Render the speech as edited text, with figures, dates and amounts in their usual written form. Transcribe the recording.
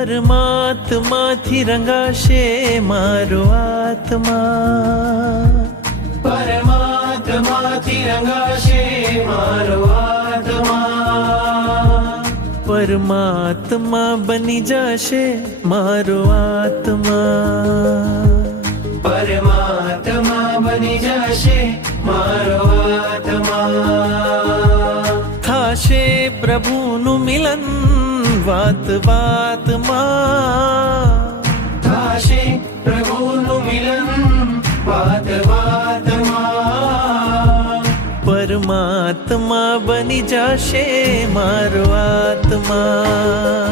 પરમાત્માથી રંગાશે મારો આત્મા, પરમાત્માથી રંગાશે મારો આત્મા, પરમાત્મા બની જશે મારો આત્મા, પરમાત્મા બની જશે મારો આત્મા. થાશે પ્રભુનું મિલન વાત વાતમાં, થાશે પ્રભુનું મિલન વાત વાતમાં, પરમાત્મા બની જશે મારો આત્મા.